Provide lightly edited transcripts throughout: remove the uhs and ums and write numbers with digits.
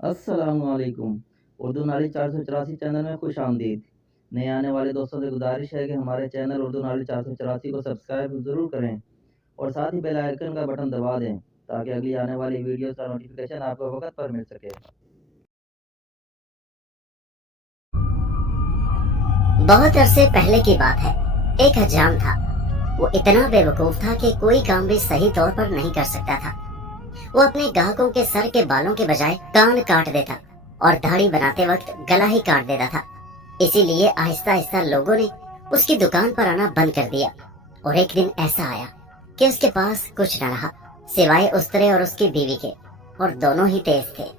अस्सलामुअलैकुम। उर्दू नारी 484 चैनल में खुश आमदीद। नए आने वाले दोस्तों से गुजारिश है कि हमारे चैनल उर्दू नारी 484 को सब्सक्राइब ज़रूर करें और साथ ही बेल आइकन का बटन दबा दें ताकि अगली आने वाली वीडियोस का नोटिफिकेशन आपको वक्त पर मिल सके। बहुत अरसे पहले की बात है। एक हजाम था। वो इतना बेवकूफ था कि कोई काम भी सही तौर पर नहीं कर सकता था। वो अपने ग्राहकों के सर के बालों के बजाय कान काट देता और दाढ़ी बनाते वक्त गला ही काट देता था। इसीलिए आहिस्ता आहिस्ता लोगों ने उसकी दुकान पर आना बंद कर दिया। और एक दिन ऐसा आया कि उसके पास कुछ न रहा सिवाय उस्तरे और उसकी बीवी के, और दोनों ही तेज थे।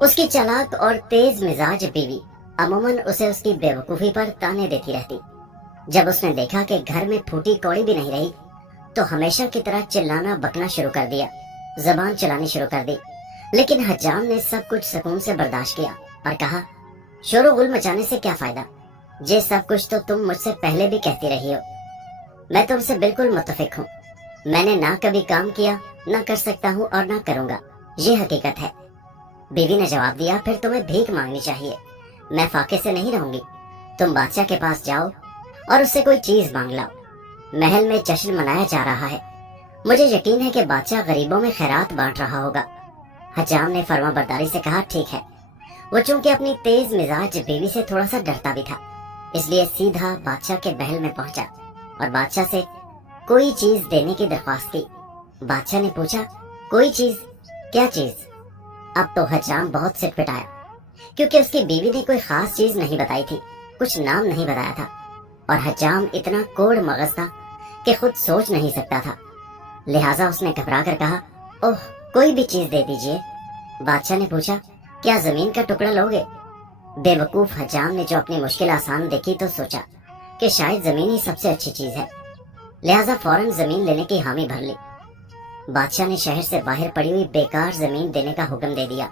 उसकी चालाक और तेज मिजाज बीवी अमूमन उसे उसकी बेवकूफी पर ताने देती रहती। जब उसने देखा कि घर में फूटी कौड़ी भी नहीं रही तो हमेशा की तरह चिल्लाना बकना शुरू कर दिया, जबान चलानी शुरू कर दी। लेकिन हज्जाम ने सब कुछ सुकून से बर्दाश्त किया और कहा, शोर गुल मचाने से क्या फायदा, ये सब कुछ तो तुम मुझसे पहले भी कहती रही हो। मैं तुमसे बिल्कुल मुत्तफिक हूँ। मैंने ना कभी काम किया, ना कर सकता हूँ और ना करूँगा, ये हकीकत है। बीवी ने जवाब दिया, फिर तुम्हें भीख मांगनी चाहिए। मैं फाके से नहीं रहूंगी। तुम बादशाह के पास जाओ और उससे कोई चीज मांग लाओ। महल में जश्न मनाया जा रहा है। मुझे यकीन है कि बादशाह गरीबों में खैरात बांट रहा होगा। हजाम ने फर्मा बरदारी से कहा, ठीक है। वो चूंकि अपनी तेज मिजाज बीवी से थोड़ा सा डरता भी था, इसलिए सीधा बादशाह के महल में पहुंचा और बादशाह से कोई चीज देने की दरख्वास्त की। बादशाह ने पूछा, कोई चीज? क्या चीज? अब तो हजाम बहुत सिटपिटाया, क्योंकि उसकी बीवी ने कोई खास चीज नहीं बताई थी, कुछ नाम नहीं बताया था। और हजाम इतना कोड़ मगज था कि खुद सोच नहीं सकता था। लिहाजा उसने घबरा कर कहा, ओह, कोई भी चीज दे दीजिए। बादशाह ने पूछा, क्या जमीन का टुकड़ा लोगे? बेवकूफ हजाम ने जो अपनी मुश्किल आसान देखी तो सोचा कि शायद जमीन ही सबसे अच्छी चीज है। लिहाजा फौरन जमीन लेने की हामी भर ली। बादशाह ने शहर से बाहर पड़ी हुई बेकार जमीन देने का हुक्म दे दिया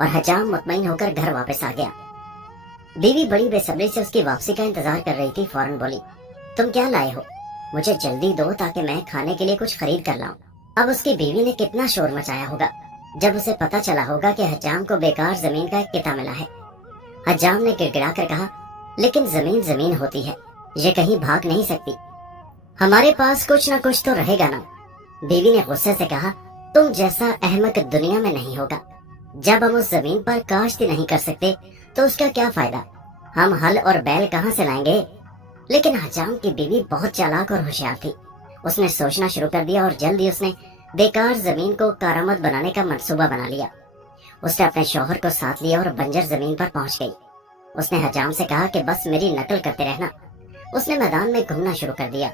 और हजाम मुतमईन होकर घर वापस आ गया। बीवी बड़ी बेसब्री से उसकी वापसी का इंतजार कर रही थी। फौरन बोली, तुम क्या लाए हो? मुझे जल्दी दो ताकि मैं खाने के लिए कुछ खरीद कर लाऊं। अब उसकी बीवी ने कितना शोर मचाया होगा जब उसे पता चला होगा कि हजाम को बेकार जमीन का एक किता मिला है। हजाम ने गिड़गिड़ा कर कहा, लेकिन जमीन जमीन होती है, ये कहीं भाग नहीं सकती। हमारे पास कुछ न कुछ तो रहेगा ना। बीवी ने गुस्से से कहा, तुम जैसा अहमक दुनिया में नहीं होगा। जब हम उस जमीन पर काश्ती नहीं कर सकते तो उसका क्या फायदा? हम हल और बैल कहाँ से लाएंगे? लेकिन हजाम की बीवी बहुत चालाक और होशियार थी। उसने सोचना शुरू कर दिया और जल्द ही उसने बेकार जमीन को कारामद बनाने का मंसूबा बना लिया। उसने अपने शौहर को साथ लिया और बंजर जमीन पर पहुंच गई। उसने हजाम से कहा कि बस मेरी नकल करते रहना। उसने मैदान में घूमना शुरू कर दिया।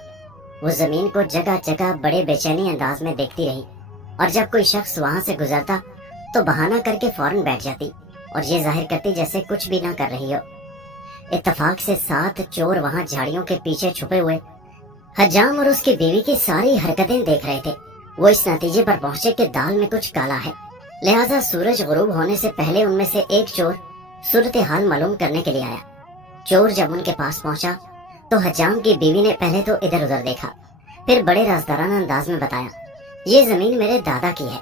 वो जमीन को जगह जगह बड़े बेचैनी अंदाज में देखती रही और जब कोई शख्स वहां से गुजरता तो बहाना करके फौरन बैठ जाती और ये जाहिर करती जैसे कुछ भी ना कर रही हो। इत्तेफाक से 7 चोर वहां झाड़ियों के पीछे छुपे हुए हजाम और उसकी बीवी की सारी हरकतें देख रहे थे। वो इस नतीजे पर पहुंचे कि दाल में कुछ काला है। लिहाजा सूरज गुरूब होने से पहले उनमें से एक चोर सूरत हाल मालूम करने के लिए आया। चोर जब उनके पास पहुंचा तो हजाम की बीवी ने पहले तो इधर उधर देखा, फिर बड़े राजदाराना अंदाज में बताया, ये जमीन मेरे दादा की है।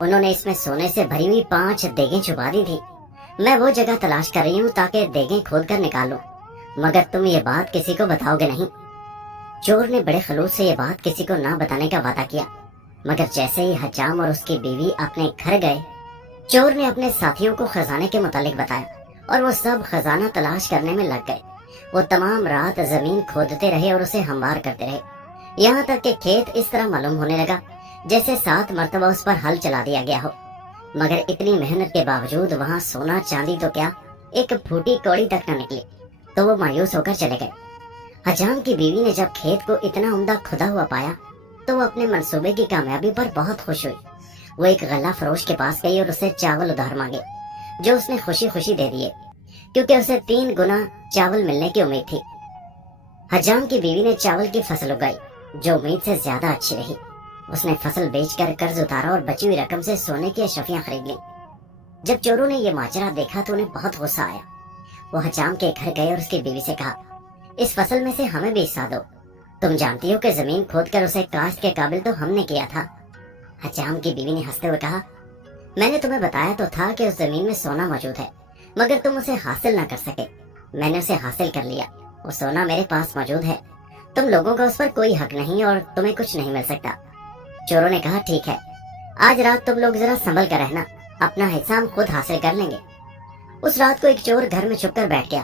उन्होंने इसमें सोने से भरी हुई 5 देगें छुपा दी थी। मैं वो जगह तलाश कर रही हूँ ताकि देगें खोद कर निकाल लूं, मगर तुम ये बात किसी को बताओगे नहीं। चोर ने बड़े खलूस से ये बात किसी को ना बताने का वादा किया, मगर जैसे ही हजाम और उसकी बीवी अपने घर गए, चोर ने अपने साथियों को खजाने के मुतालिक बताया और वो सब खजाना तलाश करने में लग गए। वो तमाम रात जमीन खोदते रहे और उसे हमवार करते रहे, यहाँ तक कि खेत इस तरह मालूम होने लगा जैसे 7 मरतबा उस पर हल चला दिया गया हो। मगर इतनी मेहनत के बावजूद वहाँ सोना चांदी तो क्या, एक फूटी कौड़ी तक न निकली, तो वो मायूस होकर चले गए। हजाम की बीवी ने जब खेत को इतना उम्दा खुदा हुआ पाया तो वो अपने मंसूबे की कामयाबी पर बहुत खुश हुई। वो एक गल्ला फरोश के पास गई और उससे चावल उधार मांगे, जो उसने खुशी खुशी दे दिए, क्योंकि उसे 3 गुना चावल मिलने की उम्मीद थी। हजाम की बीवी ने चावल की फसल उगाई जो उम्मीद से ज्यादा अच्छी रही। उसने फसल बेचकर कर्ज उतारा और बची हुई रकम से सोने की अशरफियां खरीद ली। जब चोरों ने यह माजरा देखा तो उन्हें बहुत गुस्सा आया। वो हजाम के घर गए और उसकी बीवी से कहा, इस फसल में से हमें भी हिस्सा दो। तुम जानती हो कि जमीन खोदकर उसे काश्त के काबिल तो हमने किया था। हजाम की बीवी ने हंसते हुए कहा, میں نے تمہیں بتایا تو تھا کہ اس زمین میں سونا موجود ہے، مگر تم اسے حاصل نہ کر سکے۔ میں نے اسے حاصل کر لیا، وہ سونا میرے پاس موجود ہے، تم لوگوں کا اس پر کوئی حق نہیں اور تمہیں کچھ نہیں مل سکتا۔ چوروں نے کہا ٹھیک ہے، آج رات تم لوگ ذرا سنبھل کر رہنا، اپنا حصہ ہم خود حاصل کر لیں گے۔ اس رات کو ایک چور گھر میں چھپ کر بیٹھ گیا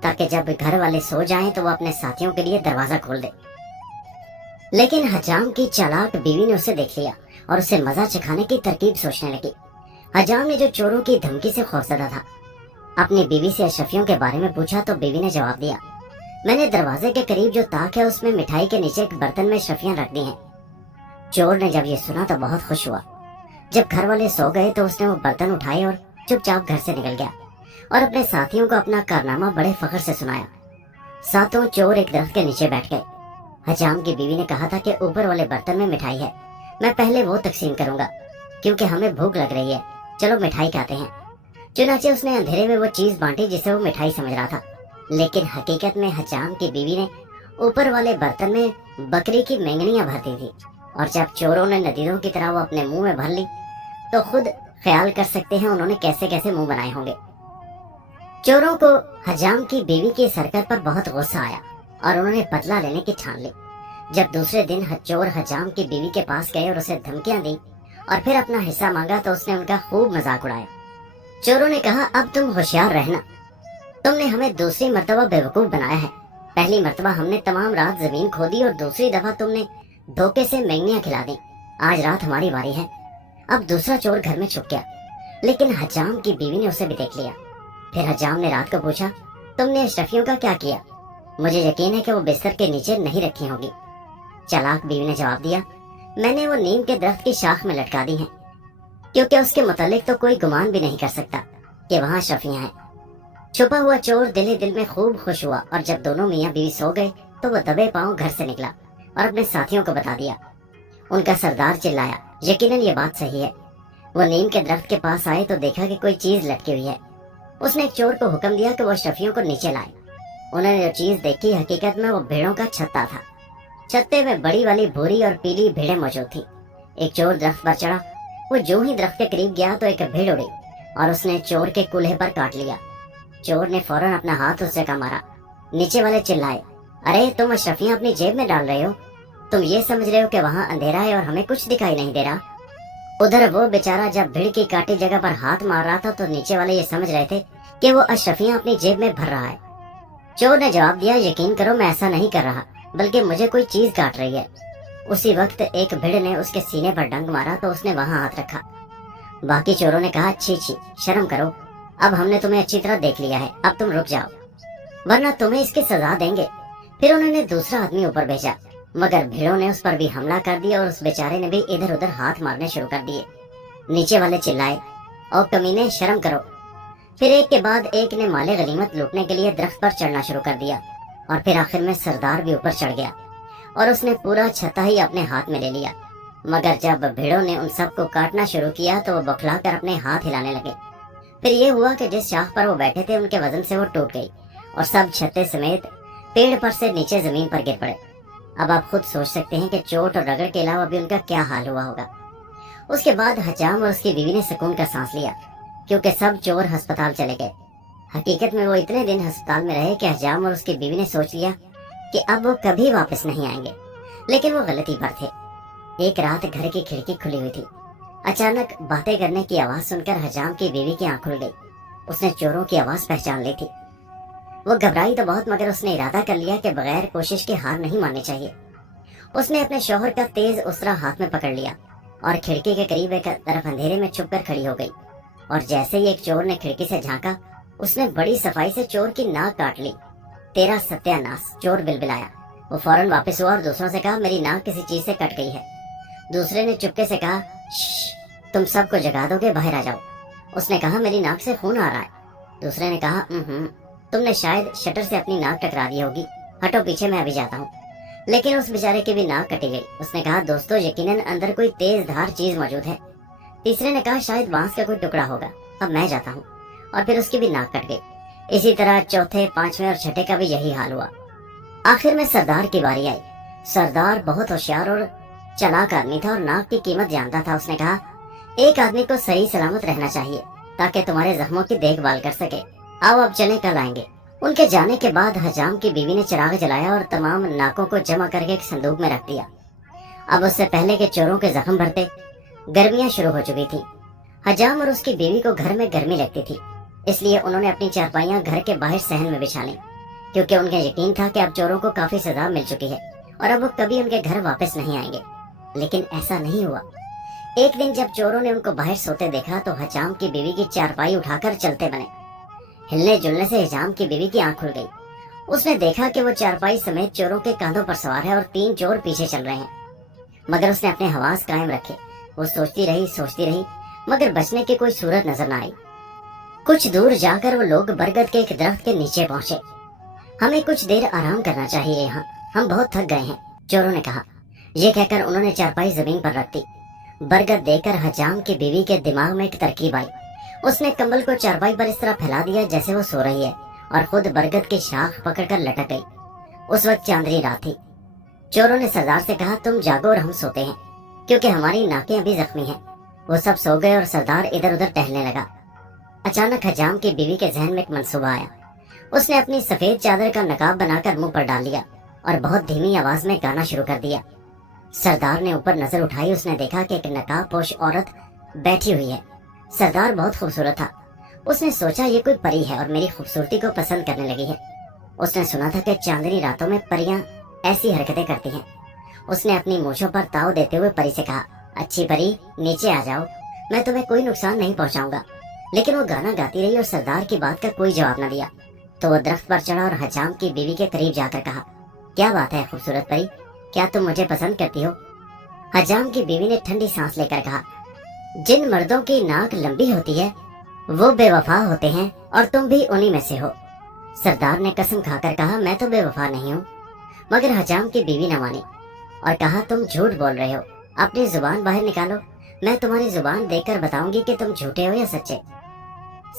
تاکہ جب گھر والے سو جائیں تو وہ اپنے ساتھیوں کے لیے دروازہ کھول دے۔ لیکن حجام کی چالاک بیوی نے اسے دیکھ لیا اور اسے مزہ چکھانے کی ترکیب سوچنے لگی۔ حجام نے جو چوروں کی دھمکی سے خوفزدہ تھا، اپنی بیوی سے اشرفیوں کے بارے میں پوچھا تو بیوی نے جواب دیا، میں نے دروازے کے قریب جو تاک ہے اس میں مٹھائی کے نیچے ایک برتن میں اشرفیاں رکھ دی ہیں۔ چور نے جب یہ سنا تو بہت خوش ہوا۔ جب گھر والے سو گئے تو اس نے وہ برتن اٹھائے اور چپ چاپ گھر سے نکل گیا اور اپنے ساتھیوں کو اپنا کارنامہ بڑے فخر سے سنایا۔ ساتوں چور ایک درخت کے نیچے بیٹھ گئے۔ حجام کی بیوی نے کہا تھا کہ اوپر والے برتن میں مٹھائی ہے، میں پہلے وہ تقسیم کروں گا کیونکہ ہمیں بھوک لگ رہی ہے، چلو مٹھائی کھاتے ہیں۔ چنانچہ اس نے اندھیرے میں وہ چیز بانٹی جسے وہ مٹھائی سمجھ رہا تھا، لیکن حقیقت میں حجام کی بیوی نے اوپر والے برتن میں بکری کی مینگنیاں بھر دی تھی، اور جب چوروں نے ندیدوں کی طرح وہ اپنے منہ میں بھر لی تو خود خیال کر سکتے ہیں انہوں نے کیسے کیسے منہ بنائے ہوں گے۔ چوروں کو حجام کی بیوی کی اس حرکت پر بہت غصہ آیا اور انہوں نے بدلہ لینے کی ٹھان لی۔ جب دوسرے دن چور حجام کی بیوی کے پاس گئے اور اسے دھمکیاں دی اور پھر اپنا حصہ مانگا تو اس نے ان کا خوب مذاق اڑایا۔ چوروں نے کہا اب تم ہوشیار رہنا، تم نے ہمیں دوسری مرتبہ بیوقوف بنایا ہے۔ پہلی مرتبہ ہم نے تمام رات زمین کھودی اور دوسری دفعہ تم نے دھوکے سے مینگنیاں کھلا دی، آج رات ہماری باری ہے۔ اب دوسرا چور گھر میں چھپ گیا، لیکن حجام کی بیوی نے اسے بھی دیکھ لیا۔ پھر حجام نے رات کو پوچھا تم نے اشرفیوں کا کیا کیا؟ مجھے یقین ہے کہ وہ بستر کے نیچے نہیں رکھی ہوگی۔ چالاک بیوی نے جواب دیا، میں نے وہ نیم کے درخت کی شاخ میں لٹکا دی ہیں کیونکہ اس کے متعلق تو کوئی گمان بھی نہیں کر سکتا کہ وہاں اشرفیاں ہیں۔ چھپا ہوا چور دل میں خوب خوش ہوا اور جب دونوں میاں بیوی سو گئے تو وہ دبے پاؤں گھر سے نکلا اور اپنے ساتھیوں کو بتا دیا۔ ان کا سردار چلایا، یقیناً یہ بات صحیح ہے۔ وہ نیم کے درخت کے پاس آئے تو دیکھا کہ کوئی چیز لٹکی ہوئی ہے۔ اس نے ایک چور کو حکم دیا کہ وہ اشرفیوں کو نیچے لائے۔ انہوں نے جو چیز دیکھی حقیقت میں وہ بھیڑوں کا چھتا تھا۔ چھتے میں بڑی والی بھوری اور پیلی بھیڑیں موجود تھی۔ ایک چور درخت پر چڑھا، وہ جو ہی درخت کے قریب گیا تو ایک بھیڑ اڑی اور اس نے چور کے کولہے پر کاٹ لیا۔ چور نے فوراً اپنا ہاتھ اس سے کا مارا۔ نیچے والے چلائے، ارے تم اشرفیاں اپنی جیب میں ڈال رہے ہو، تم یہ سمجھ رہے ہو کہ وہاں اندھیرا ہے اور ہمیں کچھ دکھائی نہیں دے رہا؟ ادھر وہ بیچارہ جب بھیڑ کی کاٹی جگہ پر ہاتھ مار رہا تھا تو نیچے والے یہ سمجھ رہے تھے کہ وہ اشرفیاں اپنی جیب میں بھر رہا ہے۔ چور نے جواب دیا، یقین کرو میں ایسا نہیں کر رہا بلکہ مجھے کوئی چیز کاٹ رہی ہے۔ اسی وقت ایک بھیڑ نے اس کے سینے پر ڈنگ مارا تو اس نے وہاں ہاتھ رکھا۔ باقی چوروں نے کہا چھی چھی، شرم کرو، اب ہم نے تمہیں اچھی طرح دیکھ لیا ہے، اب تم رک جاؤ ورنہ تمہیں اس کی سزا دیں گے۔ پھر انہوں نے دوسرا آدمی اوپر بھیجا، مگر بھیڑوں نے اس پر بھی حملہ کر دیا اور اس بیچارے نے بھی ادھر ادھر ہاتھ مارنے شروع کر دیے۔ نیچے والے چلائے، او کمینے شرم کرو۔ پھر ایک کے بعد ایک نے مال غنیمت لوٹنے کے لیے درخت پر چڑھنا شروع کر دیا اور پھر آخر میں سردار بھی اوپر چڑھ گیا اور اس نے پورا چھتا ہی اپنے ہاتھ میں لے لیا۔ مگر جب بھیڑوں نے ان سب کو کاٹنا شروع کیا تو وہ بکھلا کر اپنے ہاتھ ہلانے لگے۔ پھر یہ ہوا کہ جس شاخ پر وہ بیٹھے تھے ان کے وزن سے وہ ٹوٹ گئی اور سب چھتے سمیت پیڑ پر سے نیچے زمین پر گر پڑے۔ اب آپ خود سوچ سکتے ہیں کہ چوٹ اور رگڑ کے علاوہ بھی ان کا کیا حال ہوا ہوگا۔ اس کے بعد حجام اور اس کی بیوی نے سکون کا سانس لیا کیونکہ سب چور ہسپتال چلے گئے۔ حقیقت میں وہ اتنے دن ہسپتال میں رہے کہ حجام اور اس کی بیوی نے سوچ لیا کہ اب وہ کبھی واپس نہیں آئیں گے، لیکن وہ غلطی پر تھے۔ ایک رات گھر کی کھڑکی کھلی ہوئی تھی، اچانک باتیں کرنے کی آواز سن کر حجام کی بیوی کی آنکھ کھل گئی۔ اس نے چوروں کی آواز پہچان لی تھی۔ وہ گھبرائی تو بہت مگر اس نے ارادہ کر لیا کہ بغیر کوشش کے ہار نہیں ماننی چاہیے۔ اس نے اپنے شوہر کا تیز اسرا ہاتھ میں پکڑ لیا اور کھڑکی کے قریب ایک طرف اندھیرے میں چھپ کر کھڑی ہو گئی، اور جیسے ہی ایک چور نے کھڑکی سے جھانکا اس نے بڑی صفائی سے چور کی ناک کاٹ لی۔ تیرا ستیہ ناس، چور بلبلایا۔ وہ فوراً واپس ہوا اور دوسروں سے کہا میری ناک کسی چیز سے کٹ گئی ہے۔ دوسرے نے چپکے سے کہا شش، تم سب کو جگا دو گے، باہر آ جاؤ۔ اس نے کہا میری ناک سے خون آ رہا ہے۔ دوسرے نے کہا تم نے شاید شٹر سے اپنی ناک ٹکرا دی ہوگی، ہٹو پیچھے، میں ابھی جاتا ہوں۔ لیکن اس بیچارے کی بھی ناک کٹی گئی۔ اس نے کہا دوستو یقیناً اندر کوئی تیز دھار چیز موجود ہے۔ تیسرے نے کہا شاید بانس کا کوئی ٹکڑا ہوگا، اب میں جاتا ہوں، اور پھر اس کی بھی ناک کٹ گئی۔ اسی طرح چوتھے، پانچویں اور چھٹے کا بھی یہی حال ہوا۔ آخر میں سردار کی باری آئی۔ سردار بہت ہوشیار اور چلاک آدمی تھا اور ناک کی قیمت جانتا تھا۔ اس نے کہا एक आदमी को सही सलामत रहना चाहिए ताकि तुम्हारे जख्मों की देखभाल कर सके। आओ अब चलें, कल आएंगे। उनके जाने के बाद हजाम की बीवी ने चिराग जलाया और तमाम नाकों को जमा करके एक संदूक में रख दिया। अब उससे पहले के चोरों के जख्म भरते गर्मियां शुरू हो चुकी थी। हजाम और उसकी बीवी को घर में गर्मी लगती थी, इसलिए उन्होंने अपनी चारपाइयां घर के बाहर सहन में बिछा ली, क्योंकि उन्हें यकीन था कि अब चोरों को काफी सजा मिल चुकी है और अब वो कभी उनके घर वापस नहीं आएंगे। लेकिन ऐसा नहीं हुआ। एक दिन जब चोरों ने उनको बाहर सोते देखा तो हजाम की बीवी की चारपाई उठाकर चलते बने। हिलने जुलने से हजाम की बीवी की आंख खुल गई। उसने देखा कि वो चारपाई समेत चोरों के कांधों पर सवार है और 3 चोर पीछे चल रहे हैं, मगर उसने अपने हवास कायम रखे। वो सोचती रही, मगर बचने की कोई सूरत नजर न आई। कुछ दूर जाकर वो लोग बरगद के एक दरख्त के नीचे पहुंचे। हमें कुछ देर आराम करना चाहिए यहाँ, हम बहुत थक गए हैं, चोरों ने कहा। ये कहकर उन्होंने चारपाई जमीन पर रख दी। बरगद देकर हजाम की बीवी के दिमाग में एक तरकीब आई। उसने कंबल को चारपाई पर इस तरह फैला दिया जैसे वो सो रही है और खुद बरगद की शाख पकड़कर लटक गई। उस वक्त चांदनी रात थी। चोरों ने सरदार से कहा, तुम जागो और हम सोते हैं, क्योंकि हमारी नाकें अभी जख्मी हैं। वो सब सो गए और सरदार इधर उधर टहलने लगा। अचानक हजाम की बीवी के जहन में एक मंसूबा आया। उसने अपनी सफेद चादर का नकाब बनाकर मुंह पर डाल लिया और बहुत धीमी आवाज में गाना शुरू कर दिया। सरदार ने ऊपर नजर उठाई। उसने देखा कि एक नकाब पोश औरत बैठी हुई है। सरदार बहुत खूबसूरत था। उसने सोचा ये कोई परी है और मेरी खूबसूरती को पसंद करने लगी है। उसने सुना था कि चांदनी रातों में परियां ऐसी हरकतें करती हैं। उसने अपनी मूंछों पर ताव देते हुए परी से कहा, अच्छी परी, नीचे आ जाओ, मैं तुम्हें कोई नुकसान नहीं पहुंचाऊंगा। लेकिन वो गाना गाती रही और सरदार की बात का कोई जवाब न दिया। तो वो दरख्त पर चढ़ा और हजाम की बीवी के करीब जाकर कहा, क्या बात है खूबसूरत परी, क्या तुम मुझे पसंद करती हो? हजाम की बीवी ने ठंडी सांस लेकर कहा, जिन मर्दों की नाक लंबी होती है वो बेवफा होते हैं और तुम भी उन्हीं में से हो। सरदार ने कसम खाकर कहा, मैं तो बेवफा नहीं हूँ। मगर हजाम की बीवी न मानी और कहा, तुम झूठ बोल रहे हो, अपनी जुबान बाहर निकालो, मैं तुम्हारी जुबान देखकर बताऊंगी कि तुम झूठे हो या सच्चे।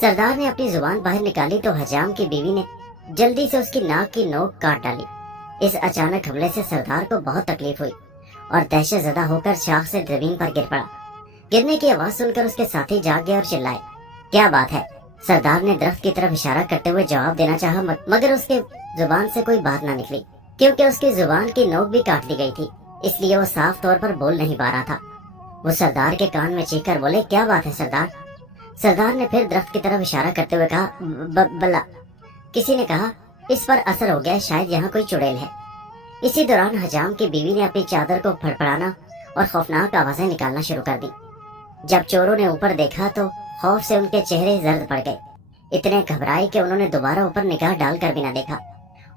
सरदार ने अपनी जुबान बाहर निकाली तो हजाम की बीवी ने जल्दी से उसकी नाक की नोक काट डाली। इस अचानक हमले से सरदार को बहुत तकलीफ हुई और दहशत ज़दा होकर शाख से जमीन पर गिर पड़ा। गिरने की आवाज सुनकर उसके साथी जाग गए और चिल्लाए, क्या बात है? सरदार ने दरख्त की तरफ इशारा करते हुए जवाब देना चाहा, मगर उसके जुबान से कोई बात ना निकली, क्योंकि उसकी जुबान की नोक भी काट दी गई थी, इसलिए वो साफ तौर पर बोल नहीं पा रहा था। वो सरदार के कान में चीखकर बोले, क्या बात है सरदार? सरदार ने फिर दरख्त की तरफ इशारा करते हुए कहा, बल्ला। किसी ने कहा, इस पर असर हो गया, शायद यहाँ कोई चुड़ैल है। इसी दौरान हजाम की बीवी ने अपनी चादर को फड़फड़ाना और खौफनाक आवाजें निकालना शुरू कर दी। जब चोरों ने ऊपर देखा तो खौफ से उनके चेहरे जर्द पड़ गए। इतने घबराए कि उन्होंने दोबारा ऊपर निगाह डालकर भी न देखा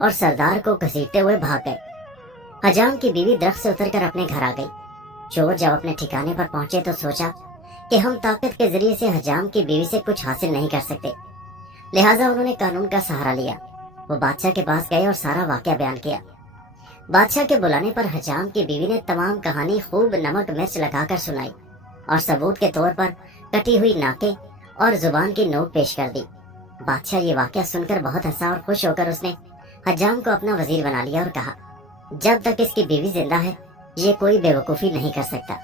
और सरदार को घसीटते हुए भाग गए। हजाम की बीवी दरख्त से उतरकर अपने घर आ गई। चोर जब अपने ठिकाने पर पहुंचे तो सोचा कि हम ताकत के जरिए से हजाम की बीवी से कुछ हासिल नहीं कर सकते, लिहाजा उन्होंने कानून का सहारा लिया। वो बादशाह के पास गए और सारा वाकया बयान किया। बादशाह के बुलाने पर हजाम की बीवी ने तमाम कहानी खूब नमक मिर्च लगाकर सुनाई और सबूत के तौर पर कटी हुई नाकें और जुबान की नोक पेश कर दी। बादशाह ये वाकया सुनकर बहुत हंसा और खुश होकर उसने हजाम को अपना वजीर बना लिया और कहा, जब तक इसकी बीवी जिंदा है ये कोई बेवकूफ़ी नहीं कर सकता।